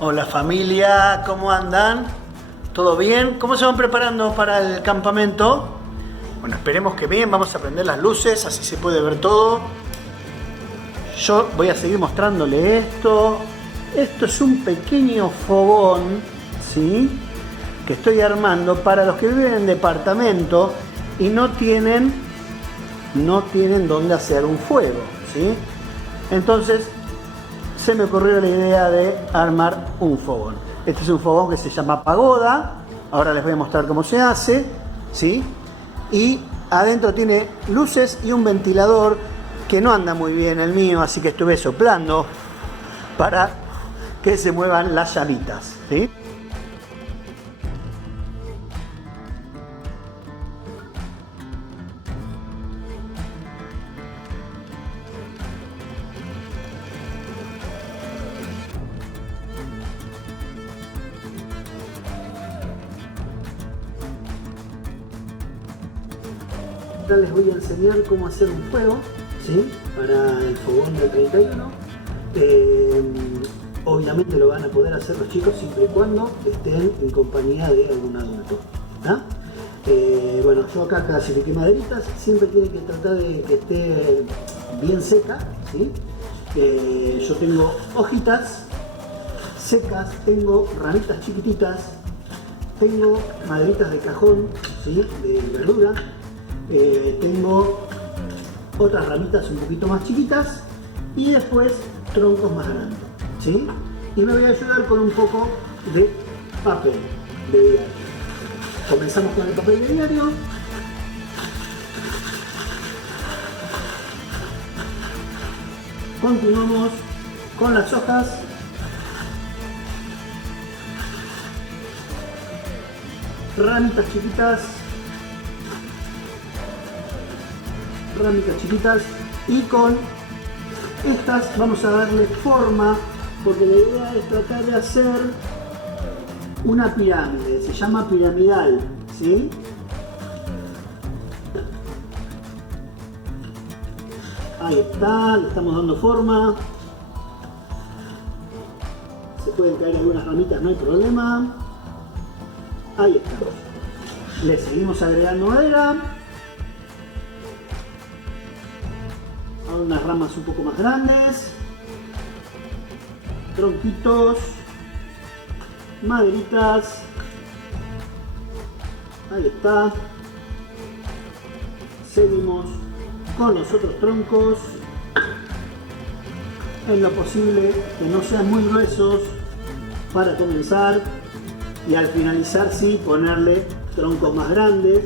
Hola familia, ¿cómo andan? ¿Todo bien? ¿Cómo se van preparando para el campamento? Bueno, esperemos que bien, vamos a prender las luces, así se puede ver todo. Yo voy a seguir mostrándole esto. Esto es un pequeño fogón, ¿sí? Que estoy armando para los que viven en departamento y no tienen dónde hacer un fuego, ¿sí? Entonces se me ocurrió la idea de armar un fogón. Este es un fogón que se llama pagoda. Ahora les voy a mostrar cómo se hace, ¿sí? Y adentro tiene luces y un ventilador que no anda muy bien el mío, así que estuve soplando para que se muevan las llamitas, ¿sí? Ahora les voy a enseñar cómo hacer un fuego, ¿sí? Para el fogón del 31. Obviamente lo van a poder hacer los chicos siempre y cuando estén en compañía de algún adulto, ¿tá? Bueno, yo acá clasifiqué maderitas, siempre tiene que tratar de que esté bien seca, ¿sí? Yo tengo hojitas secas, tengo ramitas chiquititas, tengo maderitas de cajón, ¿sí? De verdura. Tengo otras ramitas un poquito más chiquitas y después troncos más grandes, ¿sí? Y me voy a ayudar con un poco de papel de diario. Comenzamos con el papel de diario. Continuamos con las hojas. Ramitas chiquitas y con estas vamos a darle forma porque la idea es tratar de hacer una pirámide, se llama piramidal, ¿sí? Ahí está, le estamos dando forma, se pueden caer algunas ramitas, no hay problema. Ahí está, le seguimos agregando madera. Unas ramas un poco más grandes, tronquitos, maderitas, ahí está. Seguimos con los otros troncos, en lo posible que no sean muy gruesos para comenzar y al finalizar sí ponerle troncos más grandes.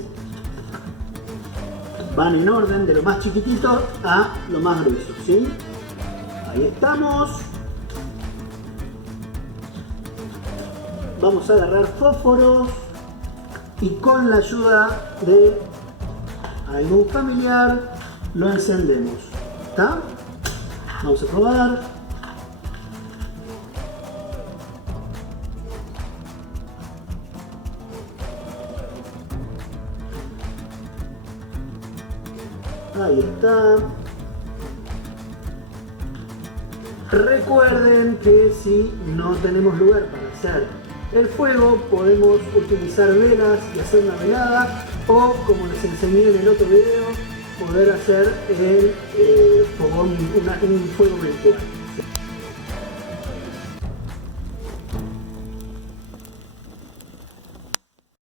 Van en orden de lo más chiquitito a lo más grueso, ¿sí? Ahí estamos. Vamos a agarrar fósforos y con la ayuda de algún familiar lo encendemos, ¿está? Vamos a probar. Ahí está. Recuerden que si no tenemos lugar para hacer el fuego, podemos utilizar velas y hacer una velada, o como les enseñé en el otro video, poder hacer el fogón, un fuego virtual.